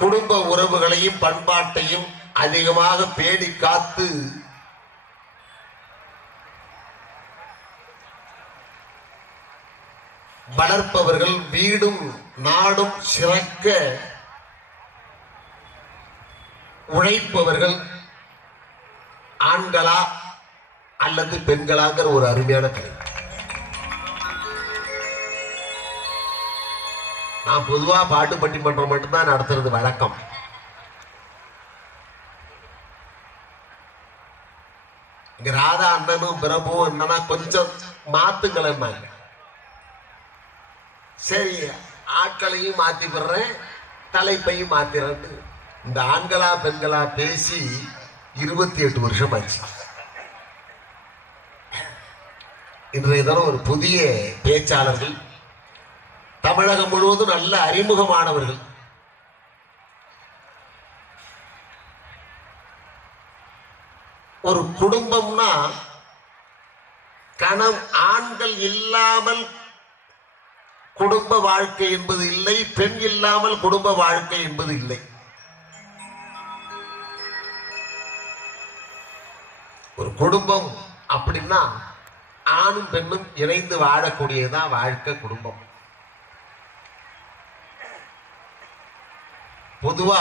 குடும்ப உறவுகளையும் பண்பாட்டையும் அதிகமாக பேணி காத்து வளர்ப்பவர்கள் வீடும் நாடும் சிறக்க உழைப்பவர்கள் ஆண்களா அல்லது பெண்களாங்கிற ஒரு அருமையான கதை. நான் பொதுவா பாட்டு பட்டிமன்றம் மட்டும்தான் நடத்துறது வழக்கம். இங்க ராதா அண்ணனும் பிரபுவும் என்னன்னா கொஞ்சம் மாத்துங்களேன். சரி, ஆட்களையும் மாத்தி விடுறேன், தலைப்பையும் மாத்திரேன். இந்த ஆண்களா பெண்களா பேசி 28 வருஷம் ஆச்சு. இன்றைய தினம் ஒரு புதிய பேச்சாளர்கள் தமிழகம் முழுவதும் நல்ல அறிமுகமானவர்கள். ஒரு குடும்பம்னா ஆண்கள் இல்லாமல் குடும்ப வாழ்க்கை என்பது இல்லை, பெண் இல்லாமல் குடும்ப வாழ்க்கை என்பது இல்லை. ஒரு குடும்பம் அப்படின்னா ஆணும் பெண்ணும் இணைந்து வாழக்கூடியதுதான் வாழ்க்கை குடும்பம். பொதுவா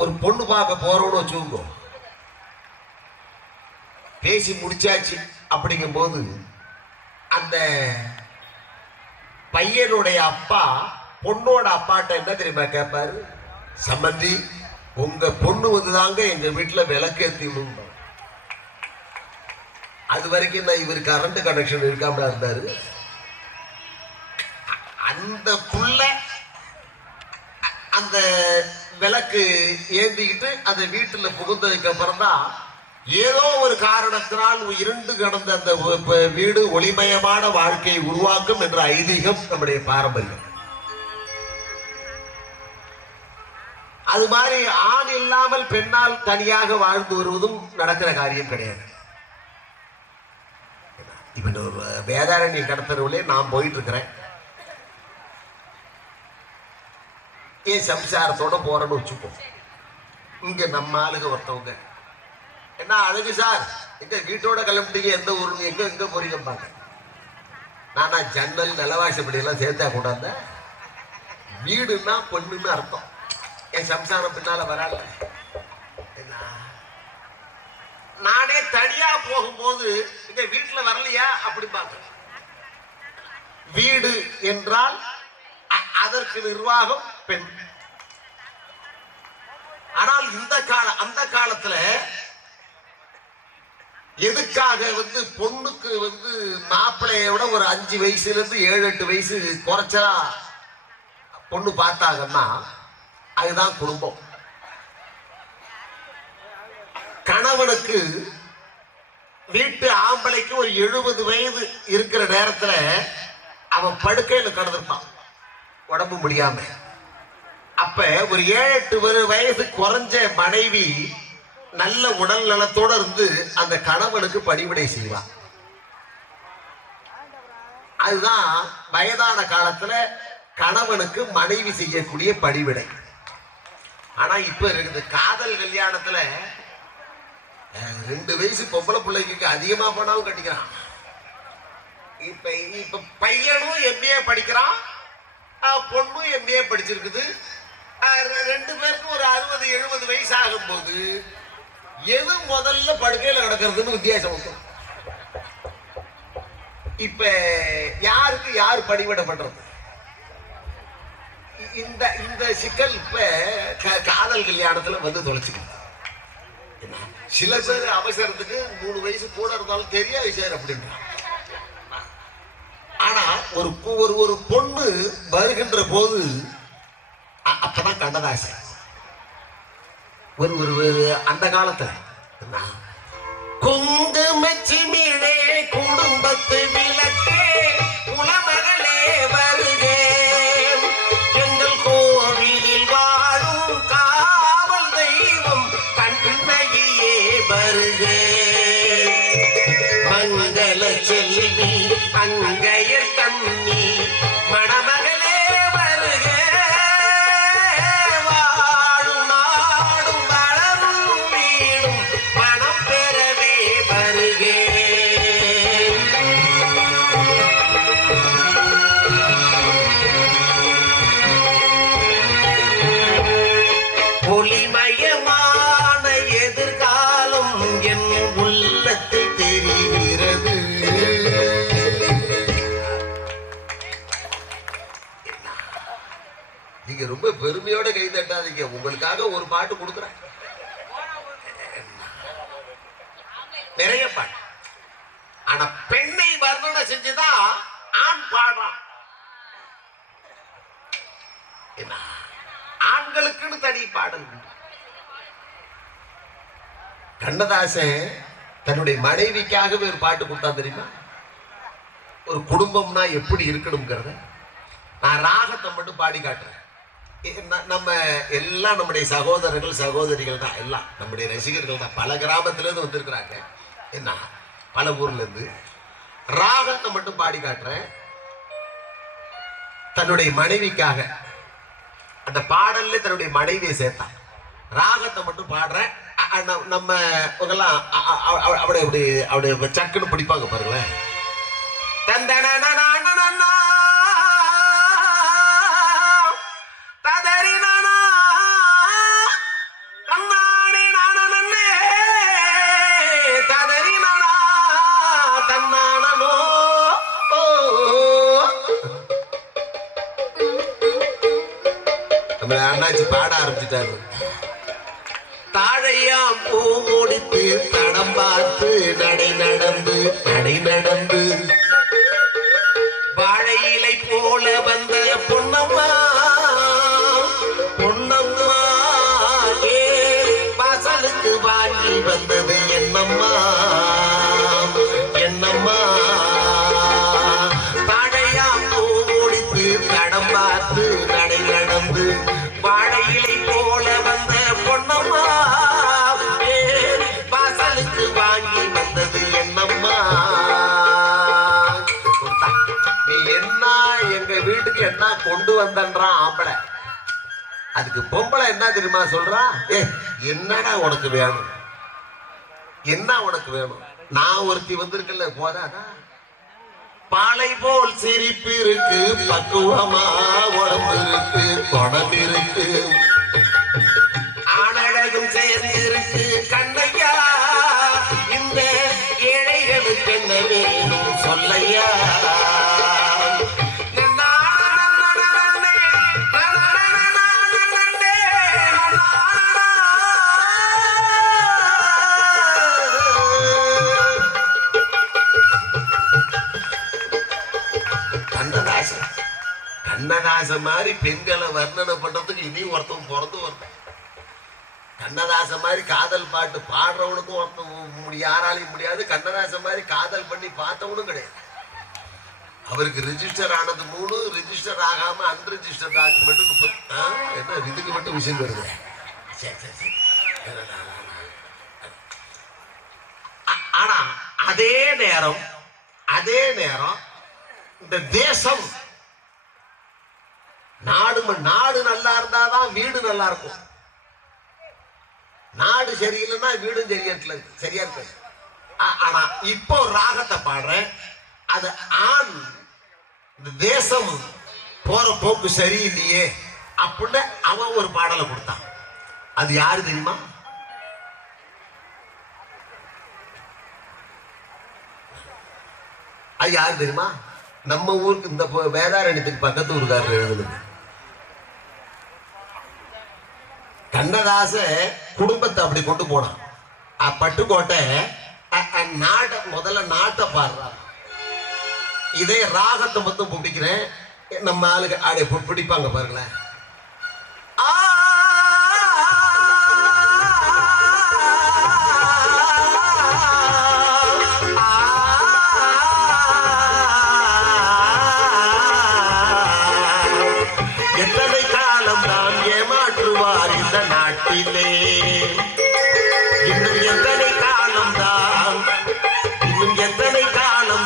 ஒரு பொண்ணு பார்க்க போறோம்னு வச்சுக்கோ, பேசி முடிச்சாச்சு அப்படிங்கும் போது அந்த பையனுடைய அப்பா பொண்ணோட அப்பாட்ட என்ன தெரியுமா கேட்பாரு? சம்பந்தி, உங்க பொண்ணு வந்துதாங்க எங்க வீட்டுல விளக்கேத்தி. அது வரைக்கும் நான் இவர் கரண்ட் கனெக்ஷன் இருக்காம இருந்தாரு. அந்த புள்ள அந்த விளக்கு ஏந்திக்கிட்டு அந்த வீட்டுல புகுந்ததுக்கு அப்புறம் தான் ஏதோ ஒரு காரணத்தினால் இருண்டு கிடந்த அந்த வீடு ஒளிமயமான வாழ்க்கையை உருவாக்கும் என்ற ஐதீகம் நம்முடைய பாரம்பரியம். அது மாதிரி ஆண் இல்லாமல் பெண்ணால் தனியாக வாழ்ந்து வருவதும் நடக்கிற காரியம் கிடையாது. இப்ப ஒரு வேதாரண்யம் கடத்தருவிலே நான் போயிட்டு இருக்கிறேன். ஏன் சம்சாரத்தோட போறேன்னு வச்சுப்போ, இங்க நம்ம ஆளுங்க ஒருத்தவங்க என்ன அழகு சார், எங்க வீட்டோட கிளம்பிட்டீங்க, எந்த ஊருக்கு, எங்க எங்க போறீங்க பாக்க. நானா ஜன்னல் நிலவாசப்படி எல்லாம் சேர்த்தா கூடாது. வீடுன்னா பொண்ணுன்னு அர்த்தம். என் சம்சாரம் பின்னால வராது. நானே தனியா போகும்போது எங்க வீட்டுல வரலையா அப்படி பாக்க. வீடு என்றால் அதற்கு நிர்வாகம் பெண். ஆனால் அந்த காலத்துல எதுக்காக பொண்ணுக்கு மாப்பிள்ளைய விட ஒரு 5 வயசுல இருந்து 7-8 வயசு குறைச்சா பொண்ணு பார்த்தாங்கன்னா அதுதான் குடும்பம். கணவனுக்கு வீட்டு ஆம்பளைக்கு ஒரு 70 வயது இருக்கிற நேரத்துல அவன் படுக்கையில கிடந்திருப்பான் உடம்பு முடியாம. அப்ப ஒரு 7-8 வயசு குறைஞ்ச மனைவி நல்ல உடல் நலத்தோட இருந்து அந்த கணவனுக்கு பணிவிடை செய்வான். அதுதான் வயதான காலத்துல கணவனுக்கு மனைவி செய்யக்கூடிய பணிவிடை. ஆனா இப்ப இருக்குது காதல் கல்யாணத்துல 2 வயசு பொம்பளை பிள்ளைக்கு அதிகமா போனாலும் கட்டிக்கிறான். இப்ப பையனும் MBA படிக்கிறான், பொண்ணும் MBA படிச்சிருக்குது. 2 பேருக்கும் ஒரு 60-70 வயசு ஆகும் போது எது முதல்ல படுக்கையில நடக்கிறதுன்னு வித்தியாசம். இப்ப யாருக்கு யார் பணிவிட பண்றது? இந்த சிக்கல் இப்ப காதல் கல்யாணத்துல தொலைச்சுக்கணும். சில பேர் அவசரத்துக்கு 3 வயசு கூட இருந்தாலும் தெரியாது சார் அப்படின்றான். ஆனா ஒரு பொண்ணு வருகின்ற போது அப்பதான் கண்ணதாசன் ஒரு அந்த காலத்துல குங்குமச்சிமிழே குடும்பத்து விளக்கே குலமகளே வருகே எங்கள் கோவிலில் வாழும் காவல் தெய்வம் கண்ணகியே வருகே மங்கள செல்வி அங்கைய கண்ணி மணமகளே வருகே நீங்க ரொம்ப பெருமையோட கை தட்டாதீங்க, உங்களுக்காக ஒரு பாட்டு கொடுக்குறேன். நிறைய பாட்டு. ஆனா பெண்ணை வர்ணனை செஞ்சுதான் ஆண் பாடுறான். ஆண்களுக்குன்னு தனி பாடல். கண்ணதாசன் தன்னுடைய மனைவிக்காகவே ஒரு பாட்டு கொடுத்தா தெரியுமா? ஒரு குடும்பம்னா எப்படி இருக்கணும்ங்கிறத நான் ராகத்தை மட்டும் பாடி காட்டுறேன். நம்ம எல்லாம் நம்முடைய சகோதரர்கள் சகோதரிகள் தான், எல்லாம் நம்முடைய ரசிகர்கள் தான். பல கிராமத்துல இருந்து வந்திருக்கிறாங்க, என்ன பல ஊர்ல இருந்து. ராகத்தை மட்டும் பாடி காட்டுறேன் தன்னுடைய மனைவிக்காக. அந்த பாடல்ல தன்னுடைய மனைவியை சேர்த்தான். ராகத்தை மட்டும் பாடுறேன். நம்ம அப்படியே சக்குன்னு பிடிப்பாங்க பாருங்களேன். அண்ணாச்சி பாட ஆரம்பிச்சுட்டாரு. தாழையாம் பூ முடித்து தடம் பார்த்து நடை நடந்து வாழை இலை போல வந்த பொன்னம்மா ஏ வாசலுக்கு வாங்கி வந்தது என்னம்மா தாழையாம் பூ முடித்து தடம் பார்த்து நடை நடந்து வாழை இலை போல வந்த பொன்னம்மா வாசலுக்கு வாங்கி வந்தது என்னம்மா. நீ என்ன எங்க வீட்டுக்கு என்ன கொண்டு வந்தன்றான் ஆம்பளை. அதுக்கு பொம்பளை என்ன தெரியுமா சொல்றா? என்னடா உனக்கு வேணும், என்ன உனக்கு வேணும்? நான் ஒருத்தி வந்திருக்கல போதாதா? பாலை போல் சிரிப்பு இருக்கு, பக்குவமா உடம்பு இருக்கு, குணம் இருக்கு, ஆனழகும் சேர்ந்து இருக்கு கண்ணையா. இந்த ஏழைகளுக்கு என்ன வேணும் சொல்லையா? கண்ணதாசன் மாதிரி பெண்களை வர்ணனை பண்றதுக்கு இனி ஒருத்தன் பிறந்து வரணும். கண்ணதாசன் மாதிரி காதல் பாட்டு பாடுறவனுக்கும் ஒருத்தன் யாராலையும் முடியாது. கண்ணதாசன் மாதிரி காதல் பண்ணி பார்த்தவனும் கிடையாது. அவருக்கு ரிஜிஸ்டர் ஆனது 3, ரிஜிஸ்டர் ஆகாம அன்ரிஜிஸ்டர் டாக்குமெண்ட் 30. என்ன இதுக்கு மட்டும் விஷயம் வருது. ஆனா அதே நேரம் இந்த தேசம் நாடு நல்லா இருந்தாதான் வீடு நல்லா இருக்கும். நாடு சரியில்லைன்னா வீடும் சரியா இருக்கு. ஆனா இப்போ ராகத்தை பாடுறேன். அது ஆண் இந்த தேசம் போற போக்கு சரியில்லையே அப்படின்னு அவன் ஒரு பாடலை கொடுத்தான். அது யாரு தெரியுமா? அது யாரு தெரியுமா? நம்ம ஊருக்கு இந்த வேதாரண்யத்துக்கு பக்கத்து ஊருக்காரர் எழுதுனது. கண்ணதாச குடும்பத்தை அப்படி கொண்டு போனான். பட்டுக்கோட்டை முதல்ல நாட்டை பாடுறான். இதே ராகத்தை மட்டும் பிடிக்கிறேன். நம்ம ஆளுக்கு ஆடை பிடிப்பாங்க பாருங்களேன். எத்தனை காலம் தான் ஏமாற்றுவார் இந்த நாட்டிலே, இன்னும் எத்தனை காலம்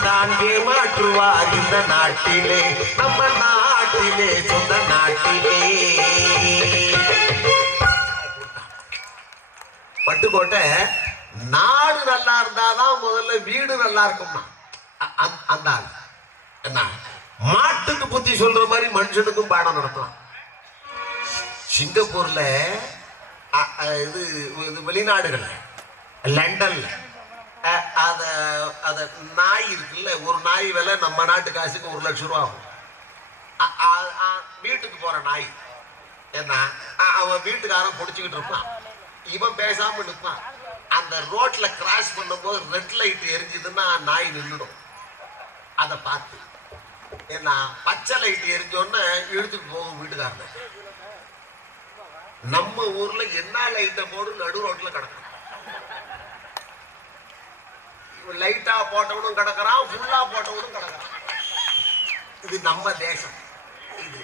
தான் ஏமாற்றுவார் இந்த நாட்டிலே, நம்ம நாட்டிலே, சொந்த நாட்டிலே. பட்டுக்கோட்டை நாடு நல்லா இருந்தாதான் முதல்ல வீடு நல்லா இருக்கும்னா அந்த என்ன மாட்டுக்கு புத்தி சொல்ற மாதிரி மனுஷனுக்கும் பாடம் நடத்தலாம். சிங்கப்பூர்ல இது வெளிநாடுகள் லண்டன்ல அத நாய் இருக்குல்ல, ஒரு நாய் விலை நம்ம நாட்டு காசுக்கு 1 லட்சம் ரூபா ஆகும். வீட்டுக்கு போற நாய் ஏன்னா அவன் வீட்டுக்காரன் பொடிச்சுக்கிட்டு இருப்பான், இவன் பேசாம நிற்பான். அந்த ரோட்ல கிராஸ் பண்ணும் போது ரெட் லைட் எரிஞ்சுதுன்னா நாய் நின்றுடும். அதை பார்த்து ஏன்னா பச்சை லைட் எரிஞ்சோன்னு இழுத்துட்டு போகும் வீட்டுக்காரன். நம்ம ஊர்ல என்ன லைட்டை போடு நடு ரோட்ல கிடக்கும். லைட்டா போட்டவனும் கிடக்கிறான், ஃபுல்லா போட்டவனும் கிடக்கிறான். இது நம்ம தேசம். இது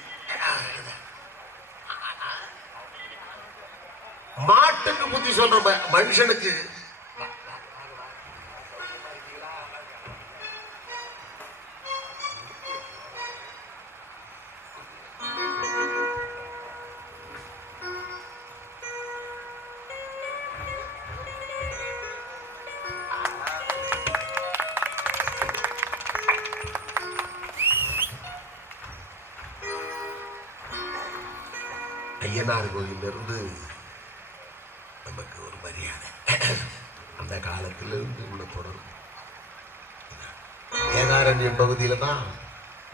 மாட்டுக்கு புத்தி சொல்ற மனுஷனுக்கு ஐயனார் கோயில இருந்து நமக்கு ஒரு மரியாதை அந்த காலத்திலிருந்து உள்ள தொடரும். வேதாரண்யம் பகுதியில தான்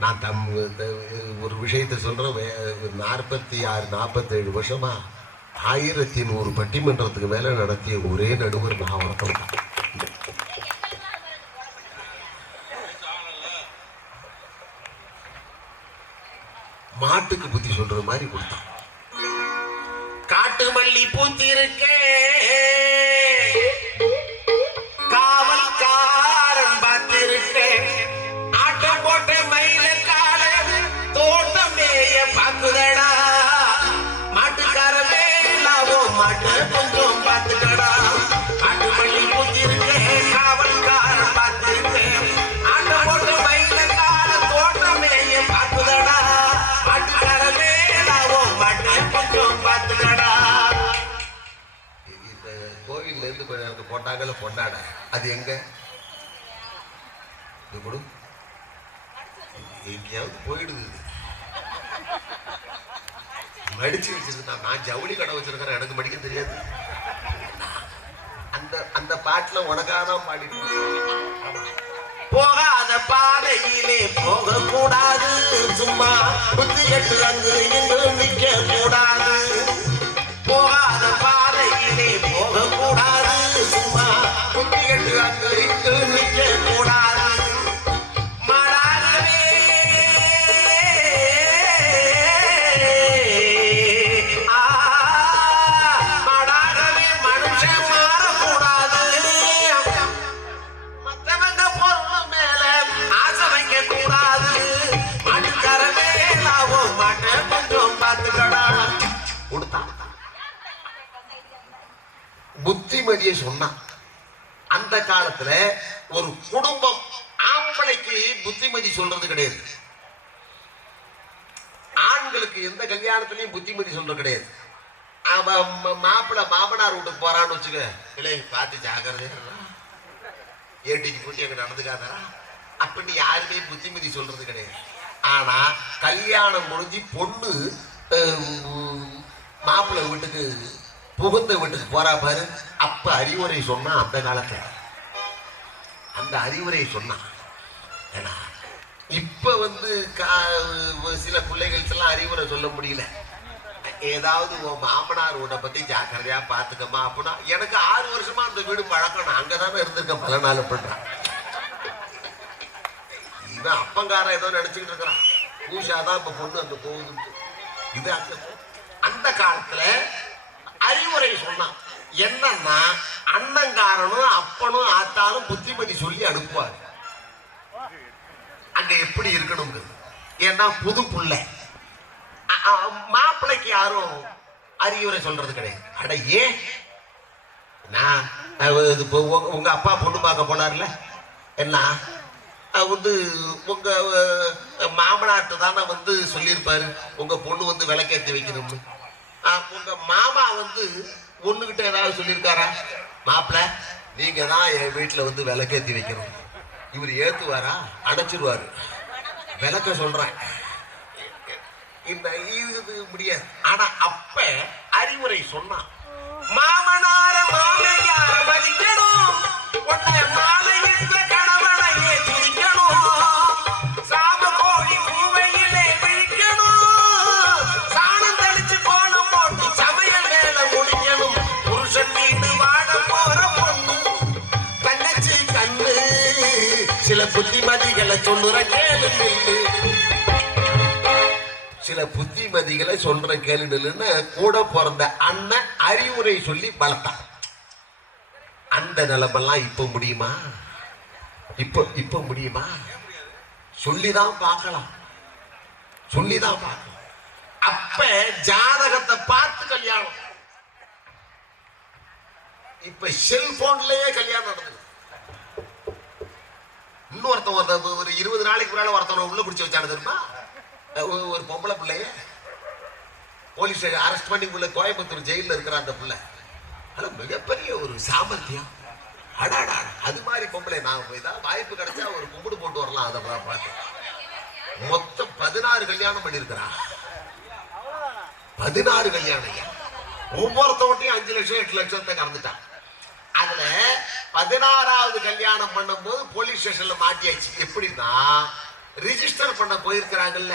நான் ஒரு விஷயத்தை சொல்றேன். 46-47 வருஷமா 1100 பட்டிமன்றத்துக்கு மேல நடத்திய ஒரே நடுவர் நான் ஒருத்தம். மாட்டுக்கு புத்தி சொல்ற மாதிரி கொடுத்தான். காட்டு மல்லி பூத்திருக்க காவல்காரன் பார்த்திருக்க ஆட்டம் போட்ட மயில கால தோட்டம் மேய பாக்குதடா மாட்டுக்கார வேலாவோ மாட்ட கொஞ்சம் பார்த்துக்கடா. காட்டு மல்லி பூத்திருக்க காவல்காரன் பார்த்திருக்க ஆட்டம் போட்ட மயில கால தோட்டம் மேய பாக்குதடா மாட்டுக்கார வேலாவோ மாட்ட கொஞ்சம் பார்த்துக்கடா. கோவில்ல இருந்து கொஞ்சம் எனக்கு போட்டாங்கல்ல பொன்னாட, அது எங்க எங்கேயாவது போயிடுது. மடிச்சு வச்சிருந்தா நான் ஜவுளி கடை வச்சிருக்கிறேன், எனக்கு மடிக்க தெரியாது. அந்த அந்த பாட்டுல உனக்காதான் பாடிட்டு போகாத பாதையிலே போக கூடாது, சும்மா புத்தி கட்டு அங்கு இங்கு நிக்க கூடாது. போகாத பாதையிலே போக கூடாது, சும்மா புத்தி கட்டு அங்கு இங்கு நிக்க கூடாது. மாடாகவே மனுஷன் மாறக்கூடாது, மற்றவங்க பொருள் மேல ஆசை வைக்க கூடாது. மாட்டுக்கார வேலாவோ மாட்ட கொஞ்சம் பார்த்துக்கடா கொடுத்தான். புத்திமதியை சொன்னான். அந்த காலத்துல ஒரு குடும்பம் ஆம்பளைக்கு புத்திமதி சொல்றது கிடையாது, ஆண்களுக்கு எந்த கல்யாணத்திலையும் புத்திமதி சொல்றது கிடையாது. மாப்பிள்ள மாமனார் வீட்டுக்கு போறான்னு வச்சுக்க, இல்லை பார்த்து ஜாக்கிரதை ஏட்டிக்கு கூட்டி அங்க நடந்துக்காதா அப்படின்னு யாருமே புத்திமதி சொல்றது கிடையாது. ஆனா கல்யாணம் முடிஞ்சு பொண்ணு மாப்பிள்ளை வீட்டுக்கு புகுந்த வீட்டுக்கு போறா பாரு, அப்ப அறிவுரை சொன்னா. அந்த காலத்துல அந்த அறிவுரை சொன்னான். ஏன்னா இப்ப சில பிள்ளைகளுக்கு எல்லாம் அறிவுரை சொல்ல முடியல. ஏதாவது உன் மாமனார் வீட்டை பத்தி ஜாக்கிரதையா பாத்துக்கமா அப்படின்னா, எனக்கு 6 வருஷமா அந்த வீடு பழக்கம், நான் அங்கதானே இருந்திருக்கேன் பல நாள் பண்றான். இவன் அப்பங்கார ஏதோ நினைச்சுக்கிட்டு இருக்கிறான், பூஷாதான் இப்ப பொண்ணு அந்த போகுது. இது அந்த காலத்துல அறிவுரை சொன்னான். என்னன்னா அண்ணங்காரனும் அப்பனும் ஆத்தாலும் புத்திமதி சொல்லி அனுப்புவார் அங்க எப்படி இருக்கணும். ஏன்னா புது புள்ள மாப்பிள்ளைக்கு யாரும் அறிவுரை சொல்றது கிடையாது. அட ஏன் உங்க அப்பா பொண்ணு பார்க்க போனார்ல, என்ன உங்க மாமனார்ட்ட தானே சொல்லியிருப்பாரு உங்க பொண்ணு விளக்கேற்றி வைக்கணும்னு. உங்க மாமா ஒண்ணுகிட்ட ஏதாவது சொல்லியிருக்காரா, மாப்பிள்ள நீங்க தான் என் வீட்டுல விளக்கேற்றி வைக்கணும். இவர் ஏத்துவாரா, அடைச்சிருவாரு. விளக்க சொல்றேன், இது முடியாது. ஆனா அப்ப அறிவுரை சொன்னான். மாமனார மாமியார மதிக்கணும், உன்னை மாலையிட்ட கணவனையே துதிக்கணும், சாம கோழி பூவையிலே விழிக்கணும், சாணம் தெளிச்சு போன சொல்லுற கேளு நில்லு. சில புத்திமதிகளை சொல்ற கேளு நில்லுன்னு கூட பிறந்த அண்ணன் அறிவுரை சொல்லி வளர்த்தான். அந்த நிலைமெல்லாம் இப்ப முடியுமா? இப்ப முடியுமா? சொல்லிதான் பார்க்கலாம், சொல்லிதான் பார்க்கலாம். அப்ப ஜாதகத்தை பார்த்து கல்யாணம். இப்ப செல்போன்லயே கல்யாணம் நடந்தது. இன்னொருத்தன் ஒரு 20 நாளைக்கு முன்னால ஒருத்தவனை உள்ள பிடிச்சி வச்சானு தெரியுமா? ஒரு பொம்பளை பிள்ளைய போலீஸ் அரெஸ்ட் பண்ணி உள்ள கோயம்புத்தூர் ஜெயில இருக்கிற அந்த பிள்ளை. அது மிகப்பெரிய ஒரு சாமர்த்தியம். அடாடா, அது மாதிரி பொம்பளை நான் ஏதாவது வாய்ப்பு கிடைச்சா ஒரு கும்பிடு போட்டு வரலாம். அதை பார்த்து மொத்தம் 16 கல்யாணம் பண்ணிருக்கிறான். 16 கல்யாணம். ஒவ்வொருத்தவட்டையும் 5 லட்சம் 8 லட்சத்தை கறந்துட்டான். அதுல 16வது கல்யாணம் பண்ணும் போது போலீஸ் ஸ்டேஷன்ல மாட்டியாச்சு. எப்படின்னா ரிஜிஸ்டர் பண்ண போயிருக்கிறாங்கல்ல,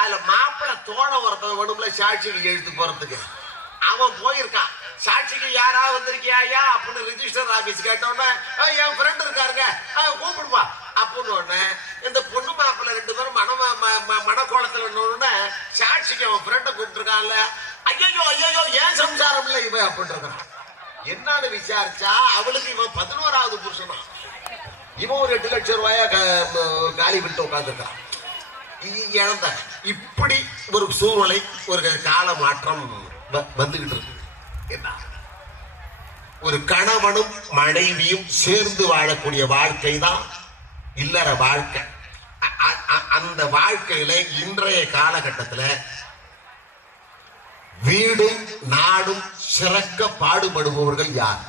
அதுல மாப்பிள்ள தோழ ஒருத்தன் வேணும்ல சாட்சிக்கு எழுத்து போறதுக்கு. அவன் போயிருக்கான். சாட்சிக்கு யாராவது வந்திருக்கியா அப்படின்னு ரிஜிஸ்டர் ஆபீஸ் கேட்டோன்னே என் ஃப்ரெண்ட் இருக்காருங்க கூப்பிடுவா அப்படின்னு உடனே இந்த பொண்ணு மாப்பிள்ள 2 பேரும் மனக்கோலத்துல சாட்சிக்கு அவன் ஃப்ரெண்டை கூப்பிட்டுருக்கான்ல. ஐயோ ஏன் சம்சாரம் இல்லை இவன் அப்படின்னு இருக்கான். என்னன்னு விசாரிச்சா அவளுக்கு இவன் 11வது புருஷனா. இவன் ஒரு 8 லட்சம் ரூபாயா காலி விட்டு உட்காந்துருக்கான். இழந்த இப்படி ஒரு சூழ்நிலை, ஒரு கால மாற்றம் வந்துகிட்டு இருக்கு. என்ன ஒரு கணவனும் மனைவியும் சேர்ந்து வாழக்கூடிய வாழ்க்கை தான் இல்லற வாழ்க்கை. அந்த வாழ்க்கையில இன்றைய காலகட்டத்தில் வீடும் நாடும் சிறக்க பாடுபடுபவர்கள் யார்?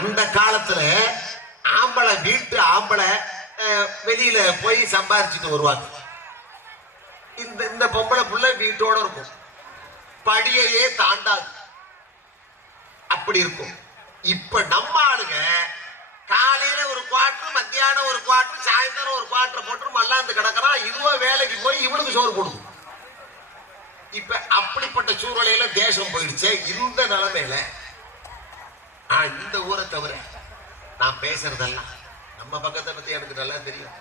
அந்த காலத்துல ஆம்பளை வீட்டு ஆம்பளை வெளியில போய் சம்பாரிச்சுட்டு வருவாங்க. இந்த பொம்பளை புள்ள வீட்டோட இருக்கும், படியையே தாண்டாது, அப்படி இருக்கும். இப்ப நம்ம ஆளுங்க காலையில ஒரு குவார்டர், மத்தியானம் ஒரு குவார்டர், சாயந்தரம் ஒரு குவார்டர் போட்டு மல்லாந்து கிடக்கிறான். இதுவோ வேலைக்கு போய் இவனுக்கு சோறு போடுது. இப்ப அப்படிப்பட்ட சூழ்நிலையில தேசம் போயிடுச்சு. இந்த நிலைமையில இந்த ஊரை தவிர நான் பேசுறதெல்லாம் நம்ம பக்கத்தை பத்தி எனக்கு நல்லா தெரியும்.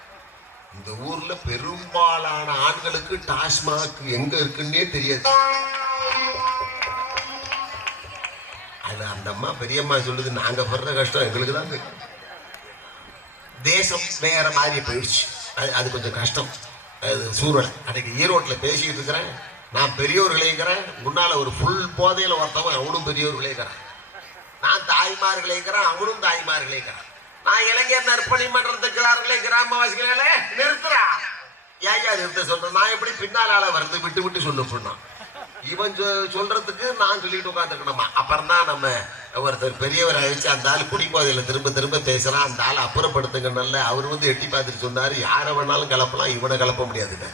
இந்த ஊர்ல பெரும்பாலான ஆண்களுக்கு டாஸ்மாக் எங்க இருக்குன்னே தெரியாது. அது அந்த அம்மா பெரியம்மா சொல்லுது, நாங்க படுற கஷ்டம் எங்களுக்கு தான் தெரியும். தேசம் வேற மாதிரி போயிடுச்சு. அது கொஞ்சம் கஷ்டம். அது சூழல். அன்னைக்கு ஈரோட்டில் பேசிட்டு இருக்கிறேன். நான் பெரியவர்களே இருக்கிறேன். முன்னால ஒரு ஃபுல் போதையில ஒருத்தவன், அவனும் பெரியவர்களே இருக்கிறான். நான் தாய்மார்களே இருக்கிறேன், அவனும் தாய்மார்களே இருக்கிறான். நான் இளைஞர் நற்பணி மன்றத்துக்கிறார்களே, கிராமவாசிகளே நிறுத்துறா. ஏயா நிறுத்த சொல்றேன்? நான் எப்படி பின்னால வந்து விட்டு விட்டு சொல்ல சொன்னான். இவன் சொல்றதுக்கு நான் சொல்லிட்டு உட்காந்துருக்கணுமா? அப்புறம் தான் நம்ம ஒருத்தர் பெரியவர் அழிச்சு அந்த ஆள் குடிப்போதையில திரும்ப திரும்ப பேசுறான். அந்த ஆள் அப்புறப்படுத்துங்க. நல்ல அவர் வந்து எட்டி பார்த்துட்டு சொன்னாரு, யாரை வேணாலும் கிளப்பலாம், இவனை கிளப்ப முடியாதுங்க.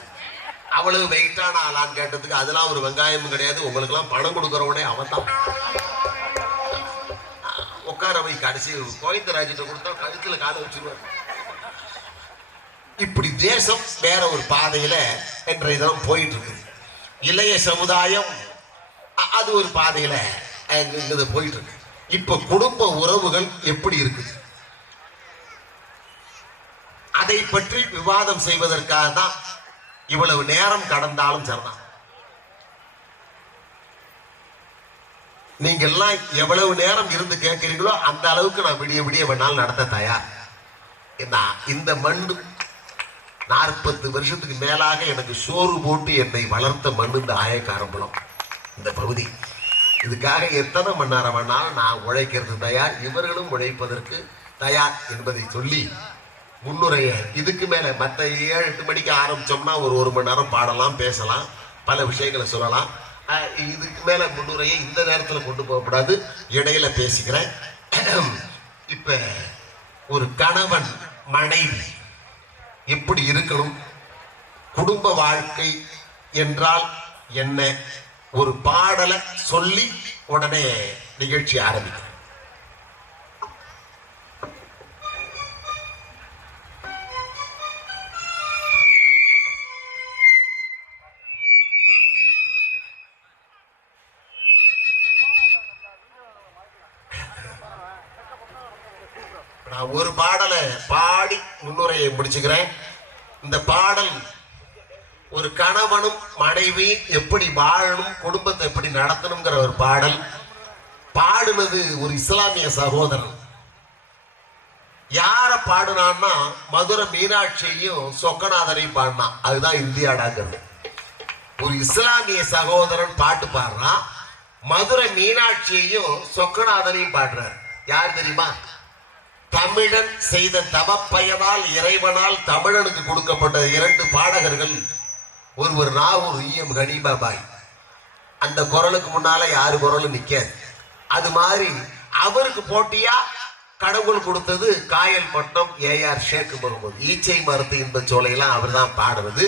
அவ்வளவு வெயிட்டான ஆளான்னு கேட்டதுக்கு அதெல்லாம் ஒரு வெங்காயமும் கிடையாது, உங்களுக்கு எல்லாம் பணம் கொடுக்கறவனே அவன் தான். உட்கார வை. கடைசி கோவிந்தராஜிட்ட கொடுத்தா கழுத்துல காலை வச்சிருவார். இப்படி தேசம் வேற ஒரு பாதையில இன்றைய தினம் போயிட்டு இருக்கு. இளைய சமுதாயம் அது ஒரு பாதையில போயிட்டு இருக்கு. இப்ப குடும்ப உறவுகள் எப்படி இருக்குது அதை பற்றி விவாதம் செய்வதற்காக தான் இவ்வளவு நேரம் கடந்தாலும் சரிதான். நீங்க எல்லாம் எவ்வளவு நேரம் இருந்து கேட்கிறீங்களோ அந்த அளவுக்கு நான் விடிய விடிய வேணாலும் நடத்த தயார். இந்த மண்ணு 40 வருஷத்துக்கு மேலாக எனக்கு சோறு போட்டு என்னை வளர்த்த மண்ணு இந்த ஆயக்காரம்பலம், இந்த பகுதி. இதுக்காக எத்தனை மணி நேரம் வேணாலும் நான் உழைக்கிறது தயார், இவர்களும் உழைப்பதற்கு தயார் என்பதை சொல்லி முன்னுரைய இதுக்கு மேல மற்ற 7-8 மணிக்கு ஆரம்பிச்சோம்னா ஒரு மணி நேரம் பாடலாம், பேசலாம், பல விஷயங்களை சொல்லலாம். இதுக்கு மேல முன்னுரையை இந்த நேரத்தில் கொண்டு போகக்கூடாது, இடையில பேசிக்கிறேன். இப்ப ஒரு கணவன் மனைவி எப்படி இருக்கணும், குடும்ப வாழ்க்கை என்றால் என்ன, ஒரு பாடலை சொல்லி உடனே நிகழ்ச்சி ஆரம்பிக்கும். நான் ஒரு பாடலை பாடி முன்னுரையை முடிச்சுக்கிறேன். இந்த பாடல் ஒரு கணவனும் மனைவி எப்படி வாழணும், குடும்பத்தை எப்படி நடத்தணுங்கிற ஒரு பாடல். பாடுனது ஒரு இஸ்லாமிய சகோதரன். யார பாடுனான்னா மதுரை மீனாட்சியையும் சொக்கநாதரையும் பாடினான். அதுதான் இந்தியாடாங்கிறது. ஒரு இஸ்லாமிய சகோதரன் பாட்டு பாடுறான், மதுரை மீனாட்சியையும் சொக்கநாதரையும் பாடுறார். யார் தெரியுமா? தமிழன் செய்த தவப்பயனால் இறைவனால் தமிழனுக்கு கொடுக்கப்பட்ட 2 பாடகர்கள். ஒருவர் நாகூர் ஈயம் கனிபாபாய். அந்த குரலுக்கு முன்னால யாரு குரலும் நிக்காது. அது மாதிரி அவருக்கு போட்டியா கடவுள் கொடுத்தது காயல் பட்டம் ஏஆர் ஷேக் முகமது. ஈச்சை மருத்து இந்த சோலையெல்லாம் அவர் தான் பாடுறது.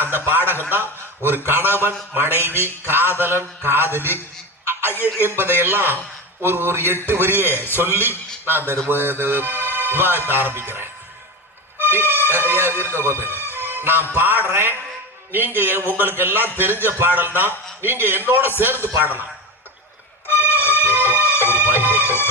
அந்த பாடகன் தான் ஒரு கணவன் மனைவி காதலன் காதலி என்பதையெல்லாம் ஒரு 8 வரியை சொல்லி நான் அந்த விவாதத்தை ஆரம்பிக்கிறேன். நான் பாடுறேன், நீங்க உங்களுக்கு எல்லாம் தெரிஞ்ச பாடல் தான், நீங்க என்னோட சேர்ந்து பாடலாம். ஒரு பாய் கொடுகிற